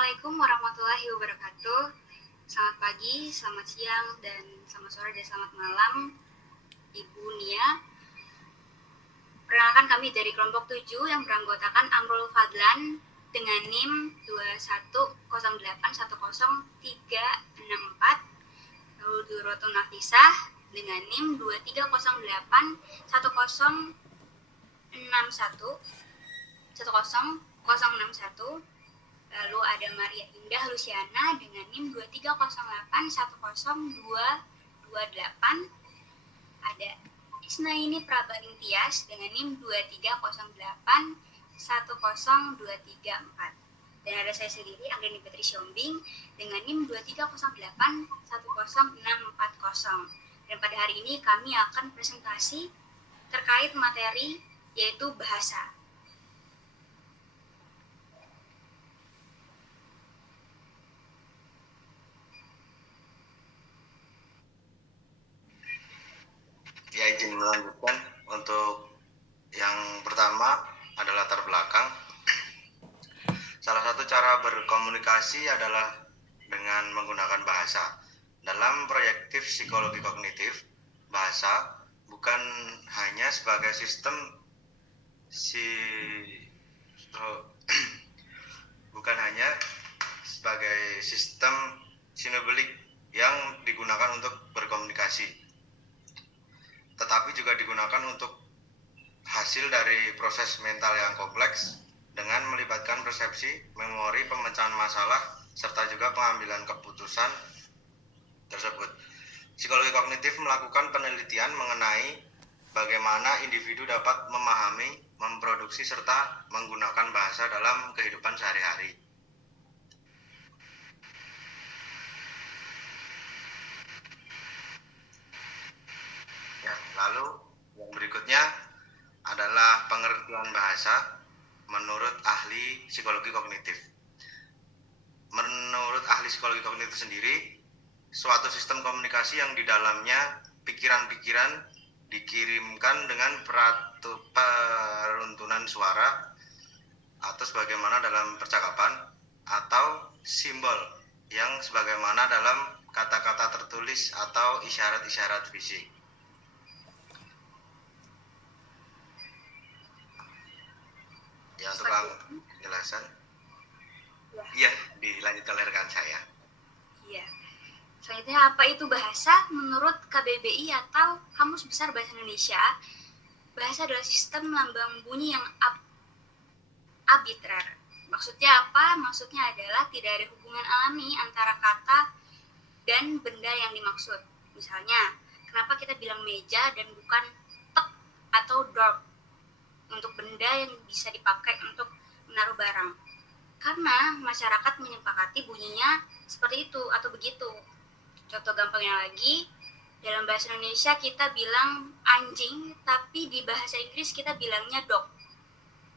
Assalamualaikum warahmatullahi wabarakatuh. Selamat pagi, selamat siang, dan selamat sore, dan selamat malam, Ibu Nia. Perkenalkan kami dari kelompok 7 yang beranggotakan Amrul Fadlan dengan NIM 2108100364, lalu Durotun Nafisah dengan NIM 23081061, lalu ada Maria Indah Luciana dengan NIM 2308102228, ada Isnaini Prabaning Tias dengan NIM 2308102334, dan ada saya sendiri Anggreni Petri Siombing dengan NIM 2308100640. Dan pada hari ini kami akan presentasi terkait materi yaitu bahasa. Ya, izin melanjutkan. Untuk yang pertama adalah latar belakang. Salah satu cara berkomunikasi adalah dengan menggunakan bahasa. Dalam proyektif psikologi kognitif, bahasa bukan hanya sebagai sistem sinebelik yang digunakan untuk berkomunikasi, tetapi juga digunakan untuk hasil dari proses mental yang kompleks dengan melibatkan persepsi, memori, pemecahan masalah, serta juga pengambilan keputusan tersebut. Psikologi kognitif melakukan penelitian mengenai bagaimana individu dapat memahami, memproduksi, serta menggunakan bahasa dalam kehidupan sehari-hari. Ya, lalu yang berikutnya adalah pengertian bahasa menurut ahli psikologi kognitif. Menurut ahli psikologi kognitif sendiri, suatu sistem komunikasi yang di dalamnya pikiran-pikiran dikirimkan dengan peruntunan suara atau sebagaimana dalam percakapan, atau simbol yang sebagaimana dalam kata-kata tertulis atau isyarat-isyarat fisik. Ya, untuk penjelasan. Iya, dilanjutkan oleh rekan saya. Iya. Selanjutnya, apa itu bahasa? Menurut KBBI atau Kamus Besar Bahasa Indonesia, bahasa adalah sistem lambang bunyi yang arbitrer. Maksudnya apa? Maksudnya adalah tidak ada hubungan alami antara kata dan benda yang dimaksud. Misalnya, kenapa kita bilang meja dan bukan tek atau door untuk benda yang bisa dipakai untuk menaruh barang? Karena masyarakat menyepakati bunyinya seperti itu atau begitu. Contoh gampangnya lagi, dalam bahasa Indonesia kita bilang anjing, tapi di bahasa Inggris kita bilangnya dog.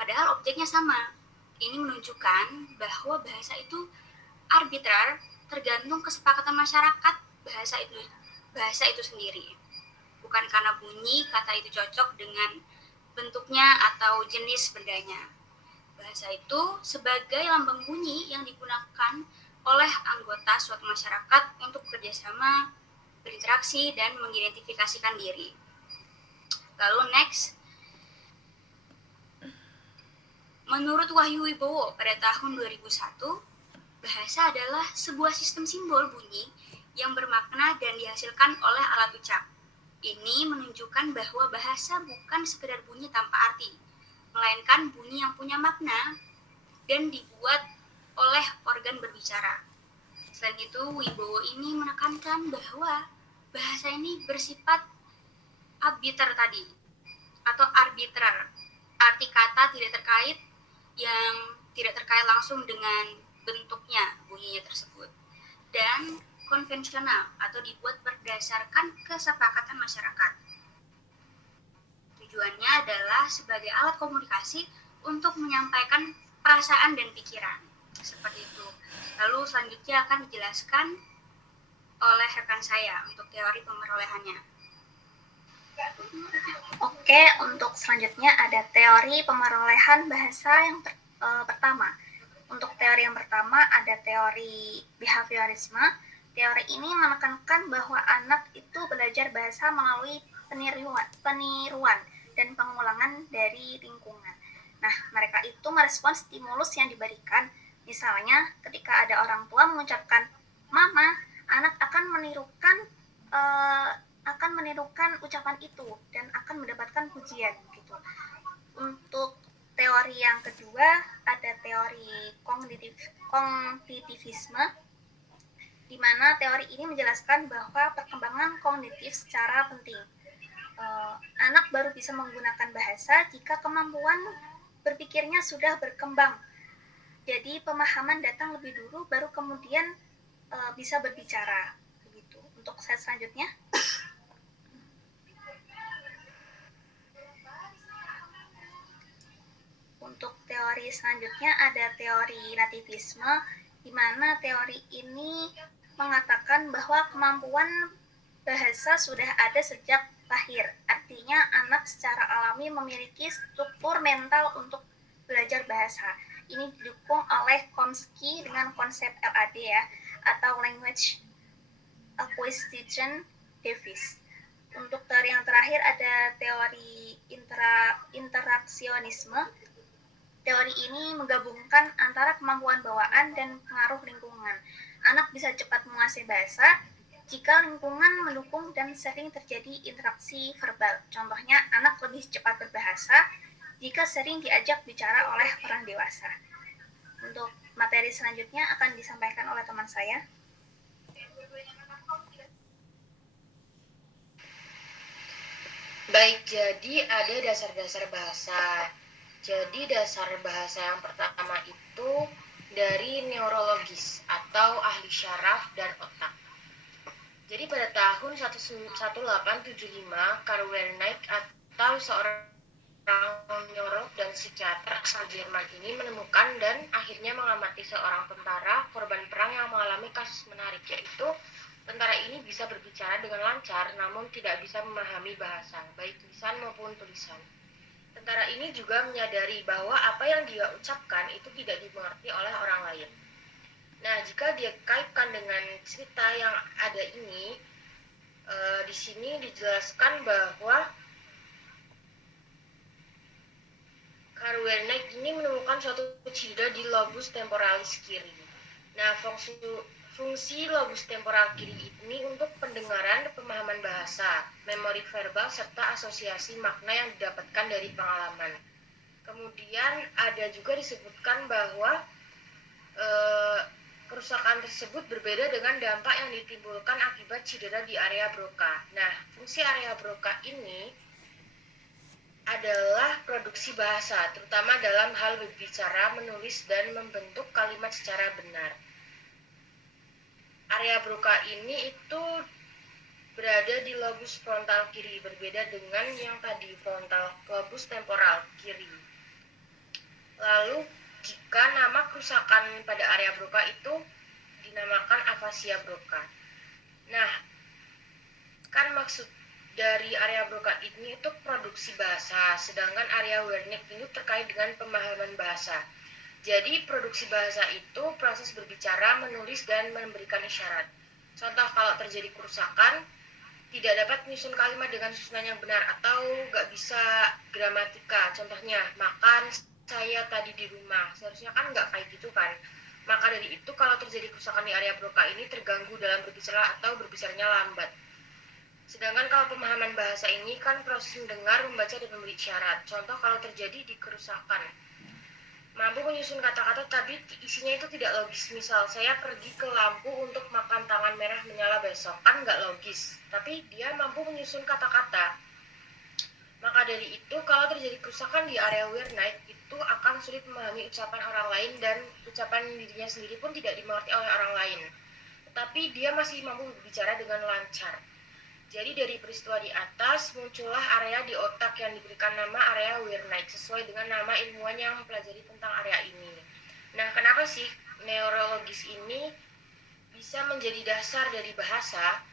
Padahal objeknya sama. Ini menunjukkan bahwa bahasa itu arbitrer, tergantung kesepakatan masyarakat bahasa itu sendiri. Bukan karena bunyi kata itu cocok dengan bentuknya atau jenis bendanya. Bahasa itu sebagai lambang bunyi yang digunakan oleh anggota suatu masyarakat untuk bekerjasama, berinteraksi, dan mengidentifikasikan diri. Lalu next, menurut Wahyu Wibowo pada tahun 2001, bahasa adalah sebuah sistem simbol bunyi yang bermakna dan dihasilkan oleh alat ucap. Ini menunjukkan bahwa bahasa bukan sekedar bunyi tanpa arti, melainkan bunyi yang punya makna dan dibuat oleh organ berbicara. Selain itu, Wibowo ini menekankan bahwa bahasa ini bersifat arbiter tadi, atau arbitrer. Arti kata yang tidak terkait langsung dengan bentuknya, bunyinya tersebut. Dan konvensional atau dibuat berdasarkan kesepakatan masyarakat. Tujuannya adalah sebagai alat komunikasi untuk menyampaikan perasaan dan pikiran. Seperti itu. Lalu selanjutnya akan dijelaskan oleh rekan saya untuk teori pemerolehannya. Oke, untuk selanjutnya ada teori pemerolehan bahasa yang pertama. Untuk teori yang pertama ada teori behaviorisme. Teori ini menekankan bahwa anak itu belajar bahasa melalui peniruan dan pengulangan dari lingkungan. Nah, mereka itu merespons stimulus yang diberikan. Misalnya, ketika ada orang tua mengucapkan "mama", anak akan menirukan ucapan itu dan akan mendapatkan pujian gitu. Untuk teori yang kedua ada teori kognitivisme, di mana teori ini menjelaskan bahwa perkembangan kognitif secara penting. Anak baru bisa menggunakan bahasa jika kemampuan berpikirnya sudah berkembang. Jadi pemahaman datang lebih dulu, baru kemudian bisa berbicara. Begitu. Untuk slide selanjutnya. Untuk teori selanjutnya ada teori nativisme, di mana teori ini mengatakan bahwa kemampuan bahasa sudah ada sejak lahir. Artinya anak secara alami memiliki struktur mental untuk belajar bahasa. Ini didukung oleh Chomsky dengan konsep LAD ya, atau Language Acquisition Device. Untuk teori yang terakhir ada teori interaksionisme. Teori ini menggabungkan antara kemampuan bawaan dan pengaruh lingkungan. Anak bisa cepat menguasai bahasa jika lingkungan mendukung dan sering terjadi interaksi verbal. Contohnya, anak lebih cepat berbahasa jika sering diajak bicara oleh orang dewasa. Untuk materi selanjutnya akan disampaikan oleh teman saya. Baik, jadi ada dasar-dasar bahasa. Jadi dasar bahasa yang pertama itu dari neurologis atau ahli syaraf dan otak. Jadi pada tahun 1875, Karl Wernicke atau seorang neurolog dan psikiater asal Jerman ini menemukan dan akhirnya mengamati seorang tentara korban perang yang mengalami kasus menarik, yaitu tentara ini bisa berbicara dengan lancar namun tidak bisa memahami bahasa, baik lisan maupun tulisan. Tentara ini juga menyadari bahwa apa yang dia ucapkan itu tidak dimengerti oleh orang lain. Nah, jika dia kaitkan dengan cerita yang ada ini, di sini dijelaskan bahwa Karl Wernicke ini menemukan suatu cedera di lobus temporalis kiri. Nah, fungsi lobus temporal kiri ini untuk pendengaran, pemahaman bahasa, memori verbal, serta asosiasi makna yang didapatkan dari pengalaman. Kemudian ada juga disebutkan bahwa kerusakan tersebut berbeda dengan dampak yang ditimbulkan akibat cedera di area Broca. Nah, fungsi area Broca ini adalah produksi bahasa, terutama dalam hal berbicara, menulis, dan membentuk kalimat secara benar. Area Broca ini itu berada di lobus frontal kiri, berbeda dengan yang tadi lobus temporal kiri. Lalu jika nama kerusakan pada area Broca itu dinamakan afasia Broca. Nah, kan maksud dari area Broca ini itu produksi bahasa, sedangkan area Wernicke ini terkait dengan pemahaman bahasa. Jadi produksi bahasa itu proses berbicara, menulis, dan memberikan isyarat. Contoh kalau terjadi kerusakan, tidak dapat menyusun kalimat dengan susunan yang benar atau nggak bisa gramatika. Contohnya, makan saya tadi di rumah. Seharusnya kan nggak kayak gitu kan. Maka dari itu kalau terjadi kerusakan di area Broca ini terganggu dalam berbicara atau berbicaranya lambat. Sedangkan kalau pemahaman bahasa ini kan proses mendengar, membaca, dan memberi isyarat. Contoh kalau terjadi di kerusakan, mampu menyusun kata-kata tapi isinya itu tidak logis. Misal, saya pergi ke lampu untuk makan tangan merah menyala besok. Kan nggak logis, tapi dia mampu menyusun kata-kata. Maka dari itu, kalau terjadi kerusakan di area Wernicke, itu akan sulit memahami ucapan orang lain dan ucapan dirinya sendiri pun tidak dimengerti oleh orang lain. Tetapi dia masih mampu berbicara dengan lancar. Jadi dari peristiwa di atas, muncullah area di otak yang diberikan nama area Wernicke sesuai dengan nama ilmuwan yang mempelajari tentang area ini. Nah, kenapa sih neurologis ini bisa menjadi dasar dari bahasa?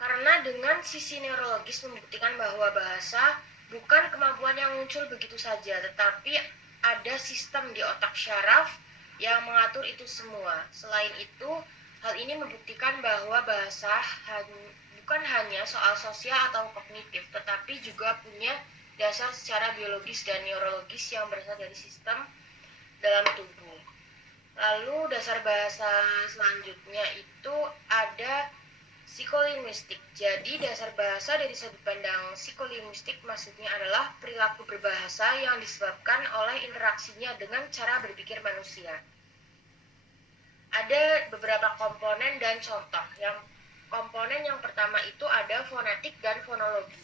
Karena dengan sisi neurologis membuktikan bahwa bahasa bukan kemampuan yang muncul begitu saja, tetapi ada sistem di otak syaraf yang mengatur itu semua. Selain itu, hal ini membuktikan bahwa bahasa bukan hanya soal sosial atau kognitif, tetapi juga punya dasar secara biologis dan neurologis yang berasal dari sistem dalam tubuh. Lalu dasar bahasa selanjutnya itu ada psikolinguistik. Jadi dasar bahasa dari sudut pandang psikolinguistik maksudnya adalah perilaku berbahasa yang disebabkan oleh interaksinya dengan cara berpikir manusia. Ada beberapa komponen dan contoh. Komponen yang pertama itu ada fonetik dan fonologi,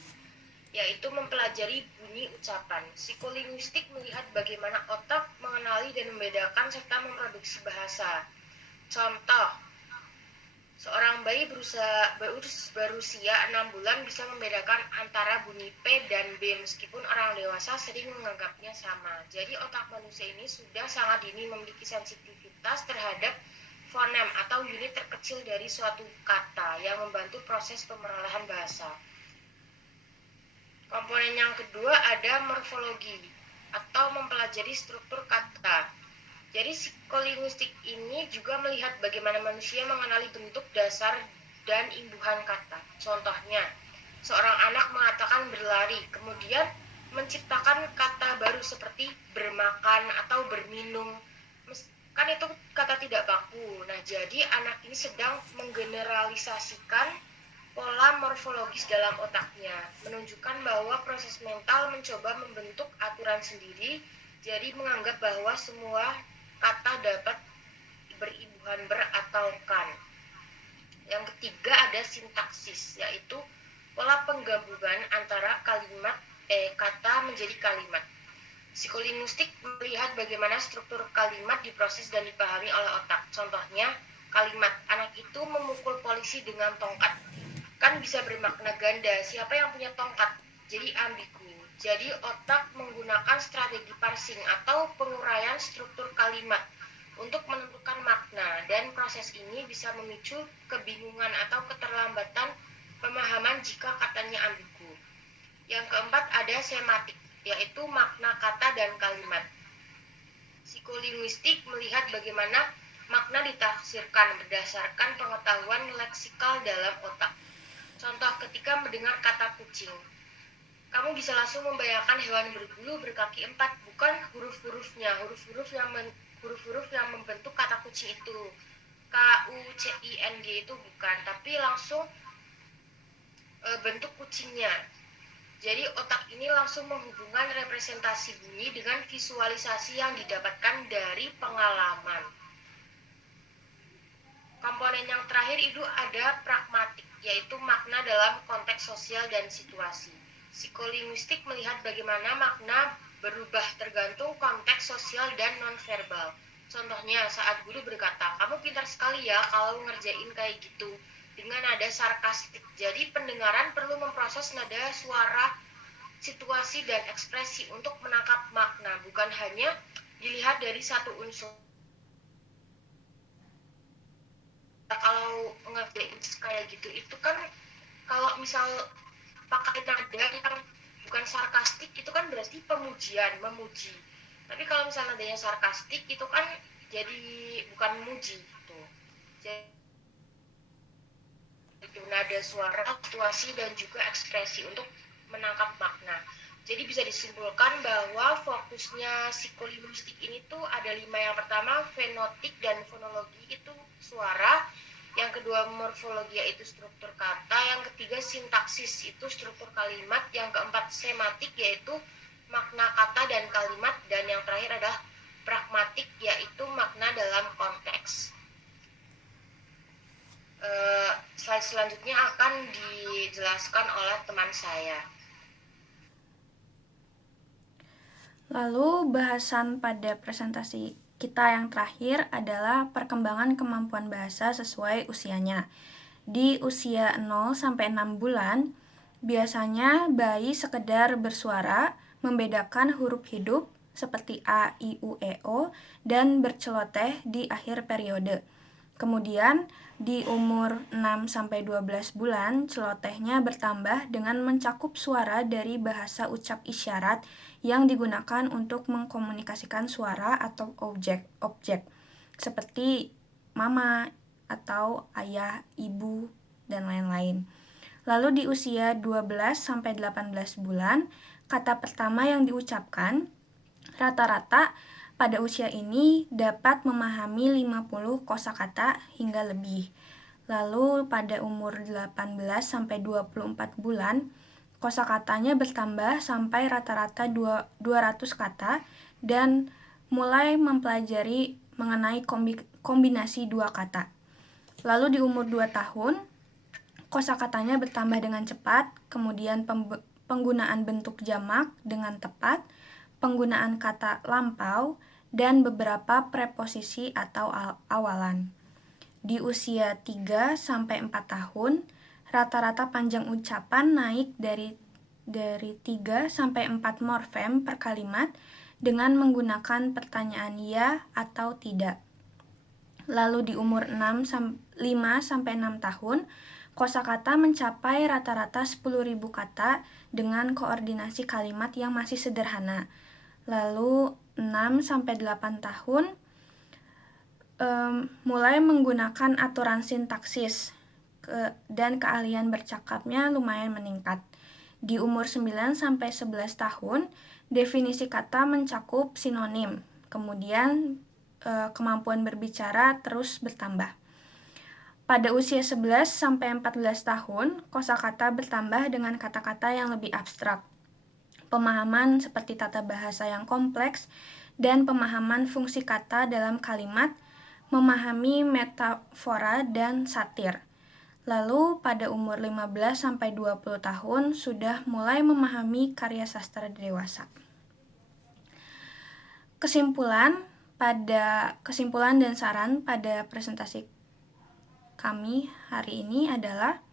yaitu mempelajari bunyi ucapan. Psikolinguistik melihat bagaimana otak mengenali dan membedakan serta memproduksi bahasa. Contoh, seorang bayi berusia 6 bulan bisa membedakan antara bunyi P dan B meskipun orang dewasa sering menganggapnya sama. Jadi otak manusia ini sudah sangat dini memiliki sensitivitas terhadap fonem atau unit terkecil dari suatu kata yang membantu proses pemerolehan bahasa. Komponen yang kedua ada morfologi atau mempelajari struktur kata. Jadi psikolinguistik ini juga melihat bagaimana manusia mengenali bentuk dasar dan imbuhan kata. Contohnya, seorang anak mengatakan berlari, kemudian menciptakan kata baru seperti bermakan atau berminum. Kan itu kata tidak baku. Nah, jadi anak ini sedang menggeneralisasikan pola morfologis dalam otaknya, menunjukkan bahwa proses mental mencoba membentuk aturan sendiri, jadi menganggap bahwa semua kata dapat berimbuhan ber atau kan. Yang ketiga ada sintaksis, yaitu pola penggabungan antara kata menjadi kalimat. Psikolinguistik melihat bagaimana struktur kalimat diproses dan dipahami oleh otak. Contohnya, kalimat anak itu memukul polisi dengan tongkat. Kan bisa bermakna ganda, siapa yang punya tongkat? Jadi ambigu. Jadi otak menggunakan strategi parsing atau penguraian struktur kalimat untuk menentukan makna, dan proses ini bisa memicu kebingungan atau keterlambatan pemahaman jika katanya ambigu. Yang keempat ada sematik, yaitu makna kata dan kalimat. Psikolinguistik melihat bagaimana makna ditafsirkan berdasarkan pengetahuan leksikal dalam otak. Contoh, ketika mendengar kata kucing, kamu bisa langsung membayangkan hewan berbulu berkaki 4, bukan huruf-hurufnya, huruf-huruf yang membentuk kata kucing itu, KUCING itu bukan, tapi langsung bentuk kucingnya. Jadi otak ini langsung menghubungkan representasi bunyi dengan visualisasi yang didapatkan dari pengalaman. Komponen yang terakhir itu ada pragmatik, yaitu makna dalam konteks sosial dan situasi. Psikolinguistik melihat bagaimana makna berubah tergantung konteks sosial dan nonverbal. Contohnya, saat guru berkata, kamu pintar sekali ya kalau ngerjain kayak gitu, dengan nada sarkastik. Jadi pendengaran perlu memproses nada suara, situasi, dan ekspresi untuk menangkap makna, bukan hanya dilihat dari satu unsur. Kalau ngerjain kayak gitu itu kan kalau misal pakai nada yang bukan sarkastik itu kan berarti pemujian, memuji. Tapi kalau misal nadanya sarkastik itu kan jadi bukan memuji gitu. Jadi itu nada suara, situasi, dan juga ekspresi untuk menangkap makna. Jadi bisa disimpulkan bahwa fokusnya psikolinguistik ini tuh ada 5. Yang pertama fenotik dan fonologi itu suara, yang kedua morfologi yaitu struktur kata, yang ketiga sintaksis itu struktur kalimat, yang keempat sematik yaitu makna kata dan kalimat, dan yang terakhir adalah pragmatik yaitu makna dalam konteks. Slide selanjutnya akan dijelaskan oleh teman saya. Lalu bahasan pada presentasi kita yang terakhir adalah perkembangan kemampuan bahasa sesuai usianya. Di usia 0 sampai 6 bulan, biasanya bayi sekedar bersuara, membedakan huruf hidup seperti A, I, U, E, O, dan berceloteh di akhir periode. Kemudian, di umur 6 sampai 12 bulan, celotehnya bertambah dengan mencakup suara dari bahasa ucap isyarat yang digunakan untuk mengkomunikasikan suara atau objek. seperti mama atau ayah, ibu, dan lain-lain. Lalu di usia 12-18 bulan, kata pertama yang diucapkan rata-rata pada usia ini dapat memahami 50 kosakata hingga lebih. Lalu pada umur 18-24 bulan, kosakatanya bertambah sampai rata-rata 200 kata dan mulai mempelajari mengenai kombinasi dua kata. Lalu di umur 2 tahun, kosakatanya bertambah dengan cepat, kemudian penggunaan bentuk jamak dengan tepat, penggunaan kata lampau, dan beberapa preposisi atau awalan. Di usia 3-4 tahun, rata-rata panjang ucapan naik dari 3-4 morfem per kalimat dengan menggunakan pertanyaan ya atau tidak. Lalu di umur 5-6 tahun, kosakata mencapai rata-rata 10.000 kata dengan koordinasi kalimat yang masih sederhana. Lalu 6-8 tahun mulai menggunakan aturan sintaksis dan keahlian bercakapnya lumayan meningkat. Di umur 9-11 tahun, definisi kata mencakup sinonim. Kemudian kemampuan berbicara terus bertambah. Pada usia 11-14 tahun, kosakata bertambah dengan kata-kata yang lebih abstrak. Pemahaman seperti tata bahasa yang kompleks dan pemahaman fungsi kata dalam kalimat, memahami metafora dan satir. Lalu pada umur 15-20 tahun sudah mulai memahami karya sastra dewasa. Kesimpulan dan saran pada presentasi kami hari ini adalah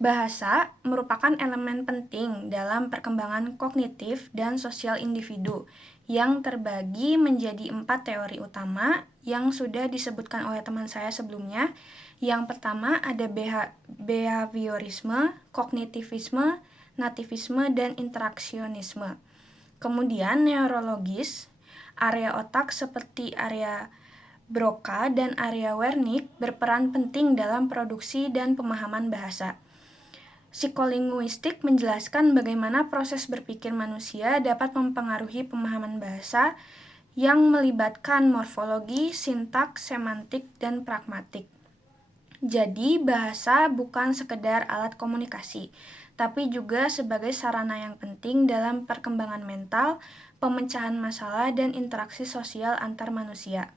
bahasa merupakan elemen penting dalam perkembangan kognitif dan sosial individu yang terbagi menjadi 4 teori utama yang sudah disebutkan oleh teman saya sebelumnya. Yang pertama ada behaviorisme, kognitivisme, nativisme, dan interaksionisme. Kemudian neurologis, area otak seperti area Broca dan area Wernicke berperan penting dalam produksi dan pemahaman bahasa. Psikolinguistik menjelaskan bagaimana proses berpikir manusia dapat mempengaruhi pemahaman bahasa yang melibatkan morfologi, sintaks, semantik, dan pragmatik. Jadi, bahasa bukan sekedar alat komunikasi, tapi juga sebagai sarana yang penting dalam perkembangan mental, pemecahan masalah, dan interaksi sosial antar manusia.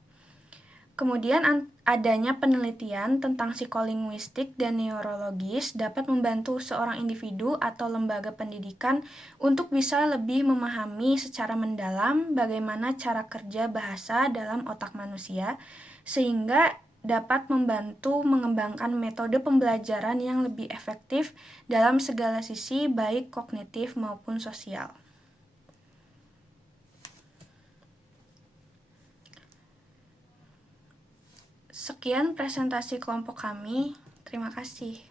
Kemudian adanya penelitian tentang psikolinguistik dan neurologis dapat membantu seorang individu atau lembaga pendidikan untuk bisa lebih memahami secara mendalam bagaimana cara kerja bahasa dalam otak manusia, sehingga dapat membantu mengembangkan metode pembelajaran yang lebih efektif dalam segala sisi baik kognitif maupun sosial. Sekian presentasi kelompok kami. Terima kasih.